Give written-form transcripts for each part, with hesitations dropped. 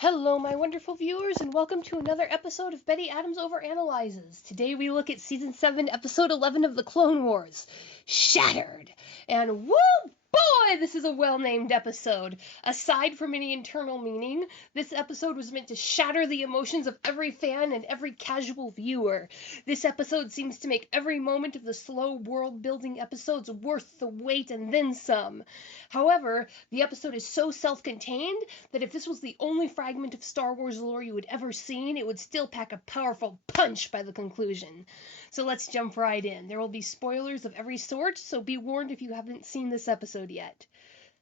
Hello, my wonderful viewers, and welcome to another episode of Betty Adams Overanalyzes. Today we look at Season 7, Episode 11 of The Clone Wars, Shattered. And woo boy, this is a well-named episode. Aside from any internal meaning, this episode was meant to shatter the emotions of every fan and every casual viewer. This episode seems to make every moment of the slow world-building episodes worth the wait and then some. However, the episode is so self-contained that if this was the only fragment of Star Wars lore you had ever seen, it would still pack a powerful punch by the conclusion. So let's jump right in. There will be spoilers of every sort, so be warned if you haven't seen this episode yet.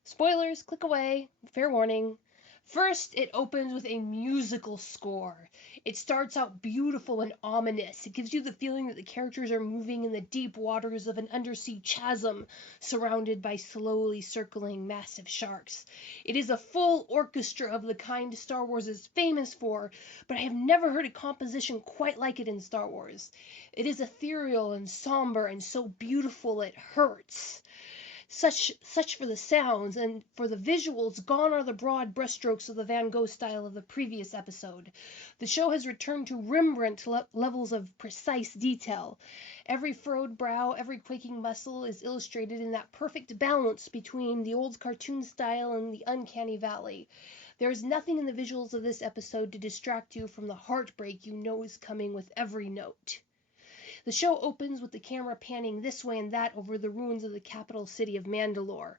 Spoilers, click away, fair warning. First, it opens with a musical score. It starts out beautiful and ominous. It gives you the feeling that the characters are moving in the deep waters of an undersea chasm, surrounded by slowly circling massive sharks. It is a full orchestra of the kind Star Wars is famous for, but I have never heard a composition quite like it in Star Wars. It is ethereal and somber and so beautiful it hurts. Such for the sounds, and for the visuals, gone are the broad brushstrokes of the Van Gogh style of the previous episode. The show has returned to Rembrandt levels of precise detail. Every furrowed brow, every quaking muscle is illustrated in that perfect balance between the old cartoon style and the uncanny valley. There is nothing in the visuals of this episode to distract you from the heartbreak you know is coming with every note. The show opens with the camera panning this way and that over the ruins of the capital city of Mandalore.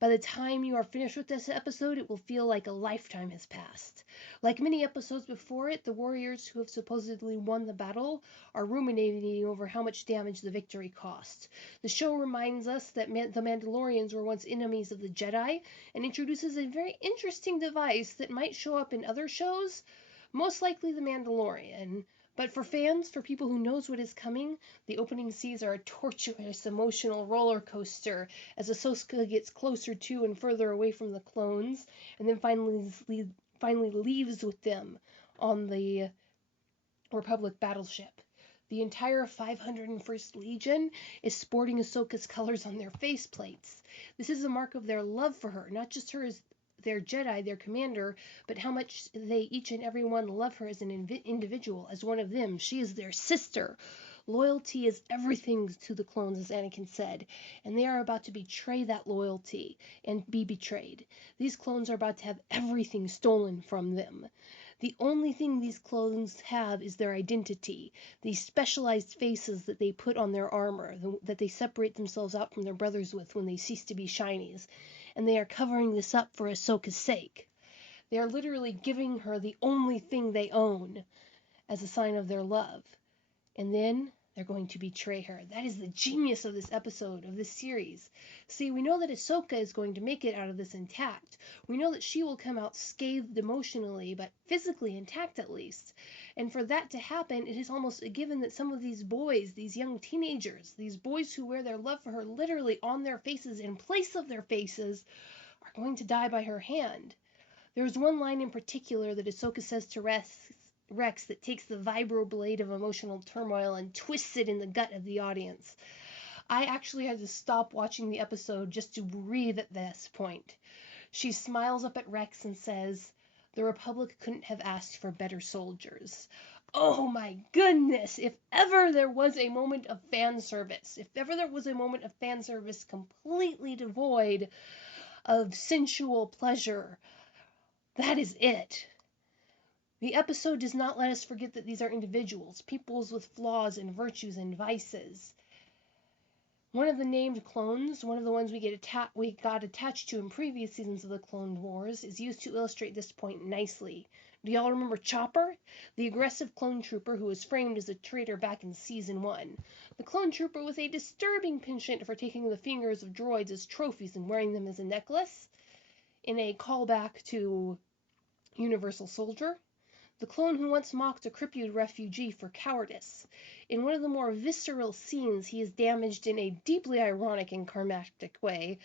By the time you are finished with this episode, it will feel like a lifetime has passed. Like many episodes before it, the warriors who have supposedly won the battle are ruminating over how much damage the victory cost. The show reminds us that the Mandalorians were once enemies of the Jedi, and introduces a very interesting device that might show up in other shows, most likely The Mandalorian. But for fans, for people who knows what is coming, the opening scenes are a tortuous, emotional roller coaster as Ahsoka gets closer to and further away from the clones, and then finally leaves with them on the Republic battleship. The entire 501st Legion is sporting Ahsoka's colors on their faceplates. This is a mark of their love for her, not just her as their Jedi, their commander, but how much they each and every one love her as an individual, as one of them. She is their sister. Loyalty is everything to the clones, as Anakin said, and they are about to betray that loyalty and be betrayed. These clones are about to have everything stolen from them. The only thing these clones have is their identity, these specialized faces that they put on their armor, that they separate themselves out from their brothers with when they cease to be shinies, and they are covering this up for Ahsoka's sake. They are literally giving her the only thing they own as a sign of their love. And then they're going to betray her. That is the genius of this episode, of this series. See, we know that Ahsoka is going to make it out of this intact. We know that she will come out scathed emotionally, but physically intact at least. And for that to happen, it is almost a given that some of these boys, these young teenagers, these boys who wear their love for her literally on their faces, in place of their faces, are going to die by her hand. There's one line in particular that Ahsoka says to Rex that takes the vibroblade of emotional turmoil and twists it in the gut of the audience. I actually had to stop watching the episode just to breathe at this point. She smiles up at Rex and says, "The Republic couldn't have asked for better soldiers." Oh my goodness! If ever there was a moment of fan service, if ever there was a moment of fan service completely devoid of sensual pleasure, that is it. The episode does not let us forget that these are individuals, peoples with flaws and virtues and vices. One of the named clones, one of the ones we got attached to in previous seasons of the Clone Wars, is used to illustrate this point nicely. Do y'all remember Chopper? The aggressive clone trooper who was framed as a traitor back in Season 1. The clone trooper with a disturbing penchant for taking the fingers of droids as trophies and wearing them as a necklace, in a callback to Universal Soldier. The clone who once mocked a crippled refugee for cowardice. In one of the more visceral scenes, he is damaged in a deeply ironic and climactic way.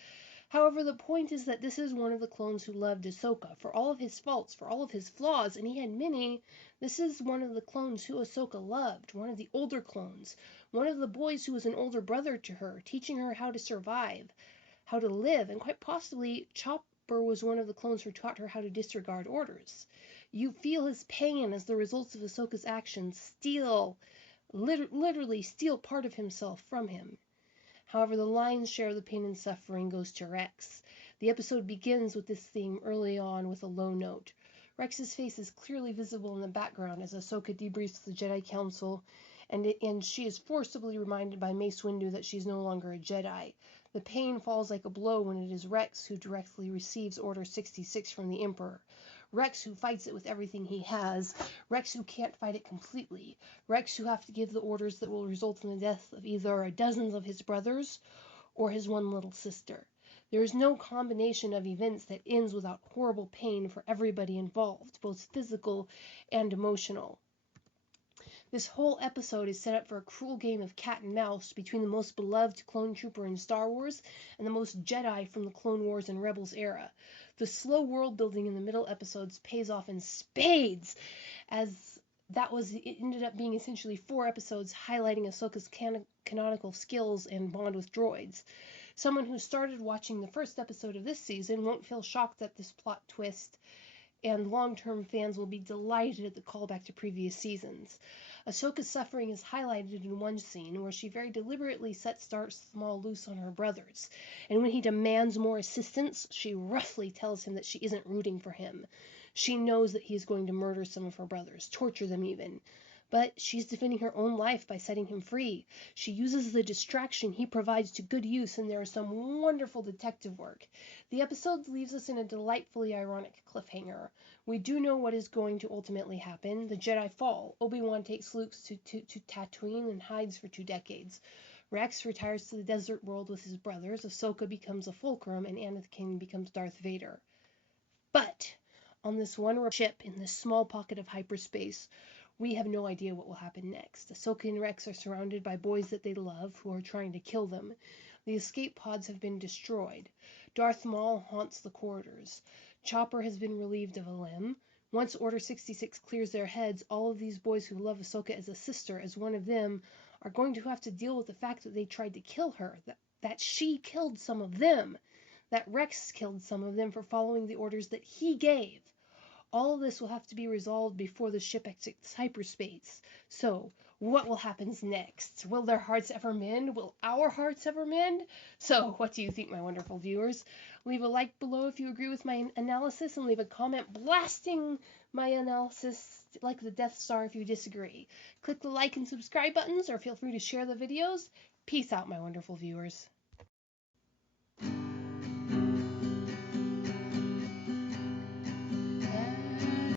However, the point is that this is one of the clones who loved Ahsoka. For all of his faults, for all of his flaws, and he had many, this is one of the clones who Ahsoka loved, one of the older clones, one of the boys who was an older brother to her, teaching her how to survive, how to live, and quite possibly Chopper Stormtrooper was one of the clones who taught her how to disregard orders. You feel his pain as the results of Ahsoka's actions literally steal part of himself from him. However, the lion's share of the pain and suffering goes to Rex. The episode begins with this theme early on with a low note. Rex's face is clearly visible in the background as Ahsoka debriefs the Jedi Council, and she is forcibly reminded by Mace Windu that she's no longer a Jedi. The pain falls like a blow when it is Rex who directly receives Order 66 from the Emperor. Rex who fights it with everything he has. Rex who can't fight it completely. Rex who have to give the orders that will result in the death of either dozens of his brothers or his one little sister. There is no combination of events that ends without horrible pain for everybody involved, both physical and emotional. This whole episode is set up for a cruel game of cat and mouse between the most beloved clone trooper in Star Wars and the most Jedi from the Clone Wars and Rebels era. The slow world building in the middle episodes pays off in spades, as it ended up being essentially 4 episodes highlighting Ahsoka's canonical skills and bond with droids. Someone who started watching the first episode of this season won't feel shocked at this plot twist, and long-term fans will be delighted at the callback to previous seasons. Ahsoka's suffering is highlighted in one scene where she very deliberately sets Darth Maul loose on her brothers, and when he demands more assistance, she roughly tells him that she isn't rooting for him. She knows that he is going to murder some of her brothers, torture them even. But she's defending her own life by setting him free. She uses the distraction he provides to good use, and there is some wonderful detective work. The episode leaves us in a delightfully ironic cliffhanger. We do know what is going to ultimately happen. The Jedi fall. Obi-Wan takes Luke to Tatooine and hides for 2 decades. Rex retires to the desert world with his brothers. Ahsoka becomes a fulcrum, and Anakin becomes Darth Vader. But on this one ship in this small pocket of hyperspace, we have no idea what will happen next. Ahsoka and Rex are surrounded by boys that they love who are trying to kill them. The escape pods have been destroyed. Darth Maul haunts the corridors. Chopper has been relieved of a limb. Once Order 66 clears their heads, all of these boys who love Ahsoka as a sister, as one of them, are going to have to deal with the fact that they tried to kill her, that she killed some of them, that Rex killed some of them for following the orders that he gave. All of this will have to be resolved before the ship exits hyperspace. So, what will happen next? Will their hearts ever mend? Will our hearts ever mend? So, what do you think, my wonderful viewers? Leave a like below if you agree with my analysis, and leave a comment blasting my analysis like the Death Star if you disagree. Click the like and subscribe buttons, or feel free to share the videos. Peace out, my wonderful viewers.